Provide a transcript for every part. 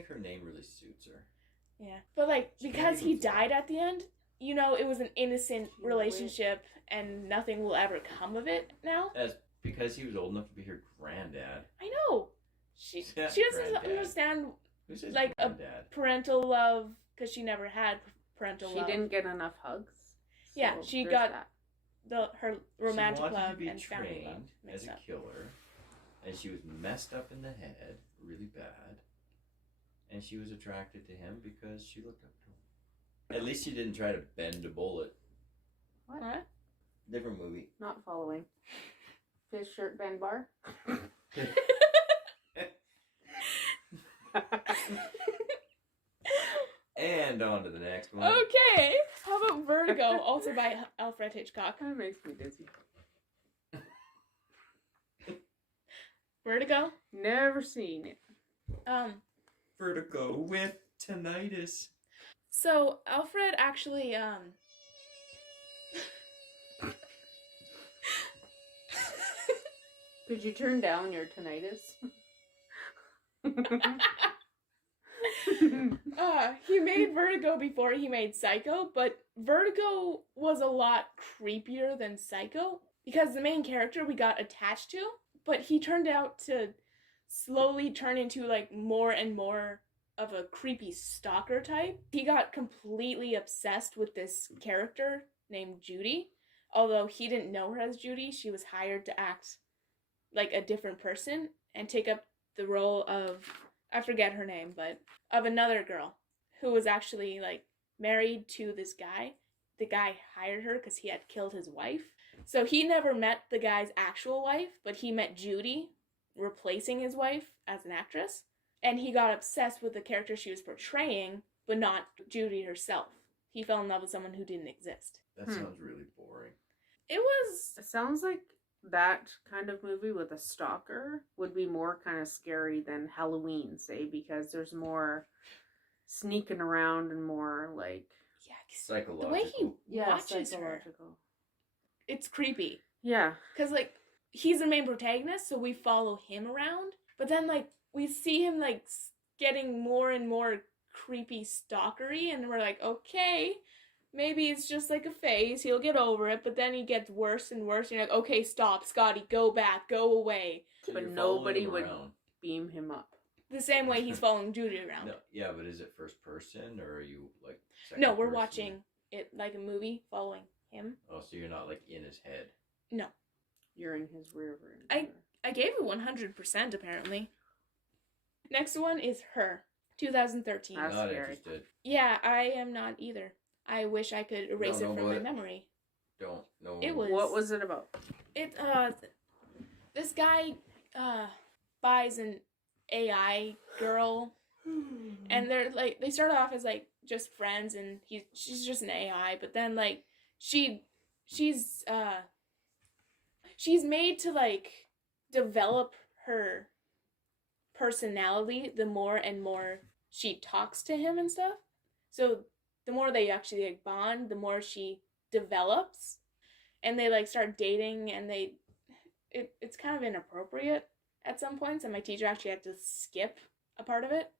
think her name really suits her. Yeah. But, like, because he died at the end, you know, it was an innocent relationship and nothing will ever come of it now. Because he was old enough to be her granddad. I know. She doesn't understand, like, granddad? A parental love, because she never had parental love. She didn't get enough hugs. So yeah, she got her romantic love and family love. She wanted to be trained as a killer, and she was messed up in the head, really bad. And she was attracted to him because she looked up to him. At least she didn't try to bend a bullet. What? Different movie. Not following. Fish shirt bend bar. And on to the next one. Okay. How about Vertigo, also by Alfred Hitchcock? That makes me dizzy. Vertigo? Never seen it. Vertigo with tinnitus. So Alfred actually Could you turn down your tinnitus? He made Vertigo before he made Psycho, but Vertigo was a lot creepier than Psycho because the main character we got attached to, but he turned out to slowly turn into like more and more of a creepy stalker type. He got completely obsessed with this character named Judy. Although he didn't know her as Judy, she was hired to act like a different person and take up the role of, I forget her name, but of another girl who was actually like married to this guy. The guy hired her because he had killed his wife. So he never met the guy's actual wife, but he met Judy, replacing his wife as an actress. And he got obsessed with the character she was portraying, but not Judy herself. He fell in love with someone who didn't exist. That sounds really boring. It sounds like that kind of movie with a stalker would be more kind of scary than Halloween, say, because there's more sneaking around and more like psychological. The way he watches her, it's creepy. Yeah, because like he's the main protagonist, so we follow him around. But then like we see him like getting more and more creepy stalkery, and we're like, okay. Maybe it's just like a phase, he'll get over it, but then he gets worse and worse, and you're like, okay, stop, Scotty, go back, go away. So but nobody would beam him up. The same way he's following Judy around. No, yeah, but is it first person, or are you, like, No, we're watching it like a movie, following him. Oh, so you're not, like, in his head? No. You're in his rear view. I gave it 100%, apparently. Next one is Her, 2013. I'm not interested. Yeah, I am not either. I wish I could erase it from my memory. Don't know. What was it about? This guy buys an AI girl, and they start off as like just friends, and she's just an AI, but then like she's made to like develop her personality the more and more she talks to him and stuff. So the more they actually like bond, the more she develops, and they like start dating, and it's kind of inappropriate at some points, and my teacher actually had to skip a part of it.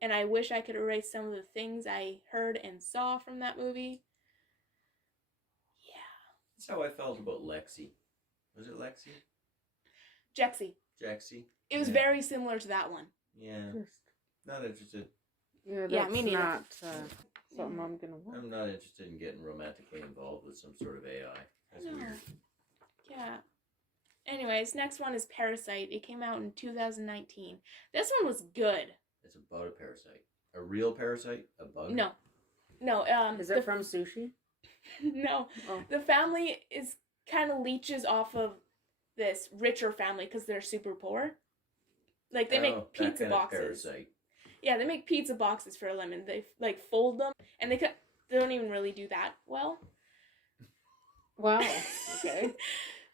And I wish I could erase some of the things I heard and saw from that movie. Yeah. That's how I felt about Lexi. Was it Lexi? Jexi. It was very similar to that one. Yeah. Not interested. Yeah, me neither. Not something I'm gonna watch. I'm not interested in getting romantically involved with some sort of AI. That's weird. Yeah. Anyways, next one is Parasite. It came out in 2019. This one was good. It's about a parasite. A real parasite? A bug? No. Is it from Sushi? No. Oh. The family is kind of leeches off of this richer family because they're super poor. Like they make pizza boxes. Parasite. Yeah, they make pizza boxes for a lemon. They like fold them, and they don't even really do that well. Wow. Okay.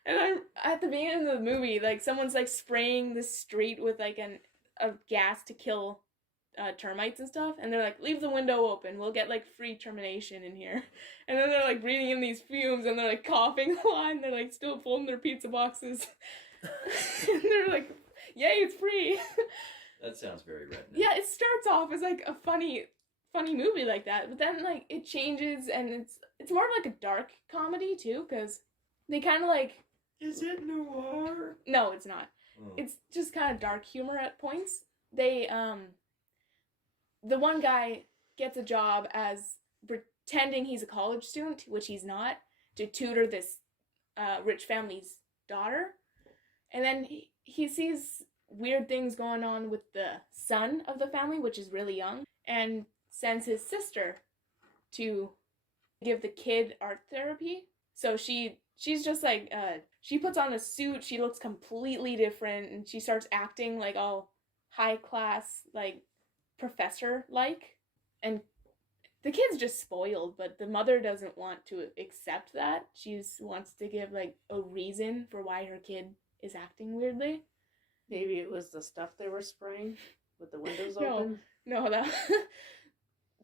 And at the beginning of the movie, like someone's like spraying the street with like a gas to kill termites and stuff, and they're like, leave the window open, we'll get like free termination in here. And then they're like breathing in these fumes, and they're like coughing a lot, and they're like still folding their pizza boxes. And they're like, yay, it's free. That sounds very redneck. Yeah, it starts off as like a funny movie like that, but then like it changes and it's more of like a dark comedy too, because they kind of like. Is it noir? No, it's not. Oh. It's just kind of dark humor at points. They the one guy gets a job as pretending he's a college student, which he's not, to tutor this rich family's daughter. And then he sees weird things going on with the son of the family, which is really young, and sends his sister to give the kid art therapy. So she's just like, she puts on a suit, she looks completely different, and she starts acting like all high class, like professor-like. And the kid's just spoiled, but the mother doesn't want to accept that. She wants to give like a reason for why her kid is acting weirdly. Maybe it was the stuff they were spraying with the windows No. open. No,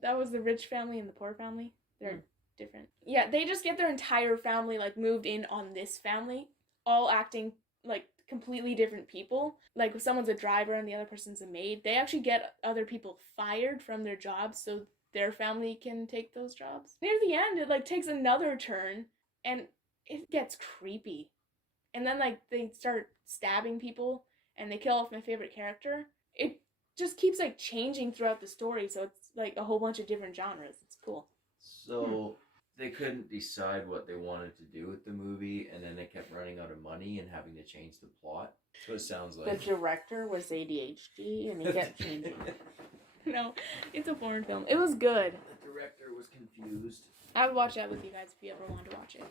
that was the rich family and the poor family. They're different. Yeah, they just get their entire family like moved in on this family, all acting like completely different people. Like if someone's a driver and the other person's a maid, they actually get other people fired from their jobs so their family can take those jobs. Near the end, it like takes another turn and it gets creepy. And then like they start stabbing people and they kill off my favorite character. It just keeps like changing throughout the story, so it's like a whole bunch of different genres. It's cool. So they couldn't decide what they wanted to do with the movie, and then they kept running out of money and having to change the plot. That's what it sounds The like. director was ADHD and he kept changing. No, it's a foreign film. It was good. The director was confused. I would watch that with you guys if you ever wanted to watch it.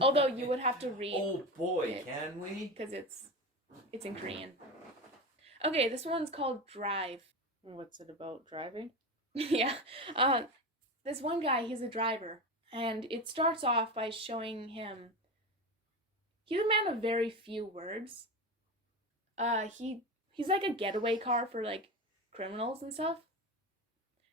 Although you would have to read Oh boy, it. can we? because it's in Korean. Okay, this one's called Drive. What's it about? Driving? Yeah. This one guy, he's a driver, and it starts off by showing him. He's a man of very few words. He's like a getaway car for like criminals and stuff.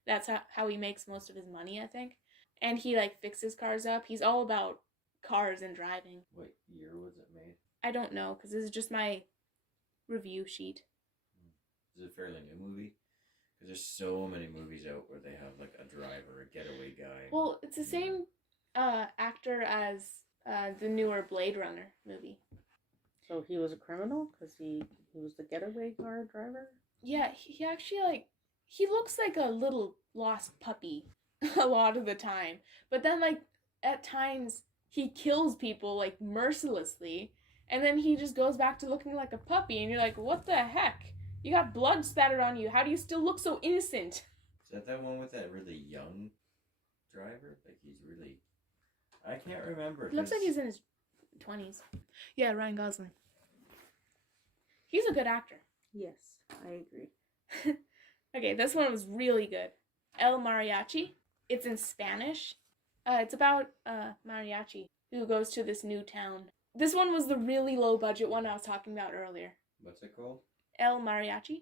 That's how he makes most of his money, I think. And he like fixes cars up. He's all about cars and driving. What year was it made? I don't know, because this is just my review sheet. Is it a fairly new movie? Because there's so many movies out where they have like a driver, a getaway guy. Well, it's the same actor as the newer Blade Runner movie. So he was a criminal because he was the getaway car driver? Yeah, he actually like, he looks like a little lost puppy a lot of the time. But then like at times he kills people like mercilessly, and then he just goes back to looking like a puppy, and you're like, what the heck? You got blood spattered on you. How do you still look so innocent? Is that one with that really young driver? Like he's really... I can't remember. It looks like he's in his 20s. Yeah, Ryan Gosling. He's a good actor. Yes, I agree. Okay, this one was really good. El Mariachi. It's in Spanish. It's about mariachi who goes to this new town. This one was the really low budget one I was talking about earlier. What's it called? El Mariachi.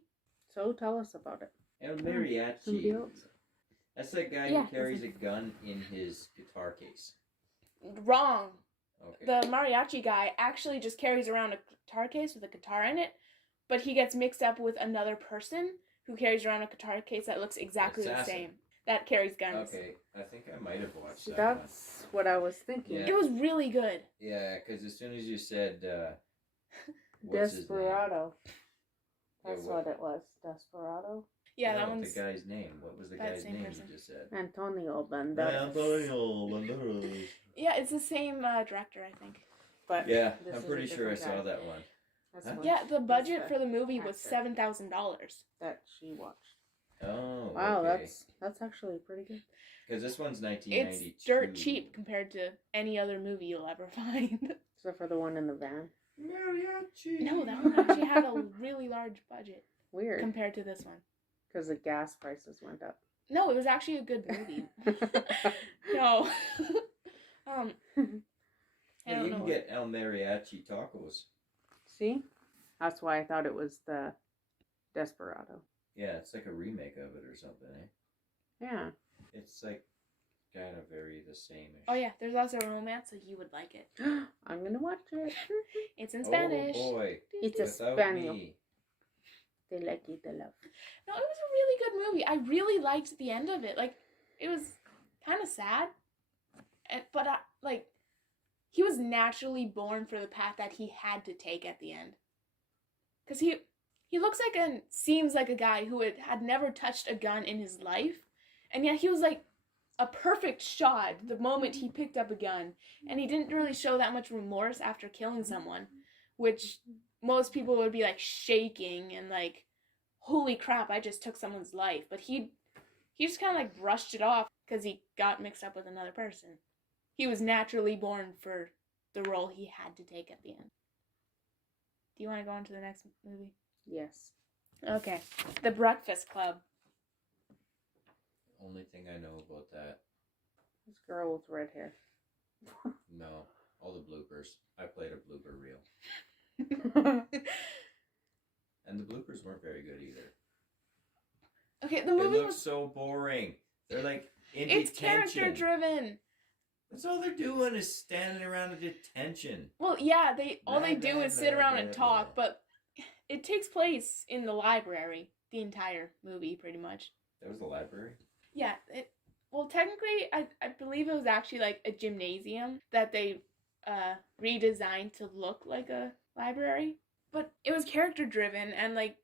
So tell us about it. El Somebody Mariachi. else? That's that guy Yeah, who carries a gun in his guitar case. Wrong. Okay. The mariachi guy actually just carries around a guitar case with a guitar in it, but he gets mixed up with another person who carries around a guitar case that looks exactly the Assassin. same. That carries guns. Okay, I think I might have watched See, that one. that's what I was thinking. Yeah. It was really good. Yeah, because as soon as you said... what's his name? Desperado. That's Yeah, what it was. Desperado. Yeah, No, that one's... the guy's name. What was the that guy's same name person. you just said? Antonio Banderas. Banderas. Yeah, it's the same director, I think. But Yeah, this I'm is a pretty sure I different saw guy. that one. This Huh? one Yeah, the budget the for the movie was actor. $7,000. that she watched. Oh, Wow, okay. that's actually pretty good. Because this one's 1992. It's dirt cheap compared to any other movie you'll ever find. Except for the one in the van. Mariachi. No, that one actually had a really large budget Weird. compared to this one. Because the gas prices went up. No, it was actually a good movie. No. I Yeah, don't you know. can get El Mariachi tacos. See? That's why I thought it was the Desperado. Yeah, it's like a remake of it or something, eh? Yeah. It's like kind of very the same. Oh yeah, there's also a romance, so you would like it. I'm gonna watch it. It's in Spanish. Oh boy. It's a Without Spaniel. me. They like you to love. No, it was a really good movie. I really liked the end of it. Like, it was kind of sad, but like, he was naturally born for the path that he had to take at the end. Cause he looks like and seems like a guy who had never touched a gun in his life, and yet he was like a perfect shot the moment he picked up a gun, and he didn't really show that much remorse after killing someone, which most people would be like shaking and like, holy crap, I just took someone's life. But he just kind of like brushed it off because he got mixed up with another person. He was naturally born for the role he had to take at the end. Do you want to go on to the next movie? Yes. Okay. The Breakfast Club. Only thing I know about that, This girl with red hair. no, all the bloopers. I played a blooper reel. And the bloopers weren't very good either. Okay, the It movie looks was... so boring. They're like in It's detention. character-driven. That's all they're doing is standing around a detention. Well, yeah, all they Blah, do blah, is sit blah, around blah, and talk, blah. but it takes place in the library, the entire movie, pretty much. That was the library? Yeah, well, technically, I believe it was actually like a gymnasium that they redesigned to look like a library. But it was character-driven, and like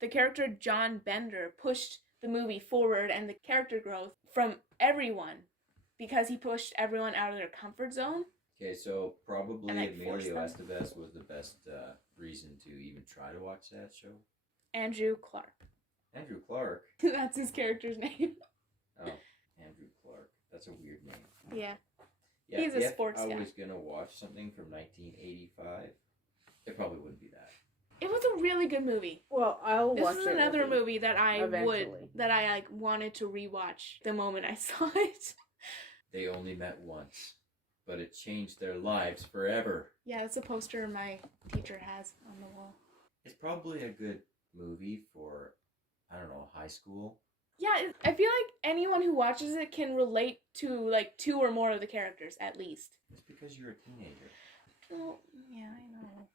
the character John Bender pushed the movie forward and the character growth from everyone because he pushed everyone out of their comfort zone. Okay, so probably And, like, force Emilio them. Estevez was the best reason to even try to watch that show. Andrew Clark. Andrew Clark. That's his character's name. Oh, Andrew Clark. That's a weird name. Yeah. Yeah, He's a if sports I guy. was gonna watch something from 1985, it probably wouldn't be that. It was a really good movie. Well, I'll This watch is it another with you. movie that I Eventually. like wanted to rewatch the moment I saw it. They only met once, but it changed their lives forever. Yeah, that's a poster my teacher has on the wall. It's probably a good movie for, I don't know, high school. Yeah, I feel like anyone who watches it can relate to like two or more of the characters at least. It's because you're a teenager. Well, yeah, I know.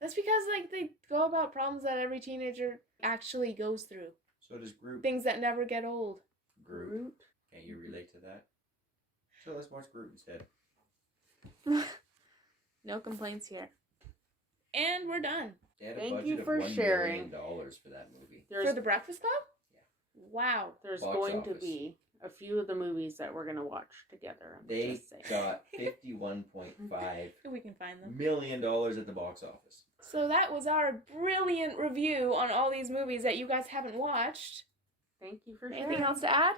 That's because like they go about problems that every teenager actually goes through. So does Groot. Things that never get old. Groot. Can't you relate to that? So let's watch Groot instead. No complaints here. And we're done. They had a Thank budget you of for $1 sharing. million for that movie. There's For the Breakfast Club? Wow. there's Box going to office. be a few of the movies that we're gonna watch together. I'm They just saying. got $51.5 We can find them. million at the box office. So that was our brilliant review on all these movies that you guys haven't watched. Thank you for sharing. Anything else to add?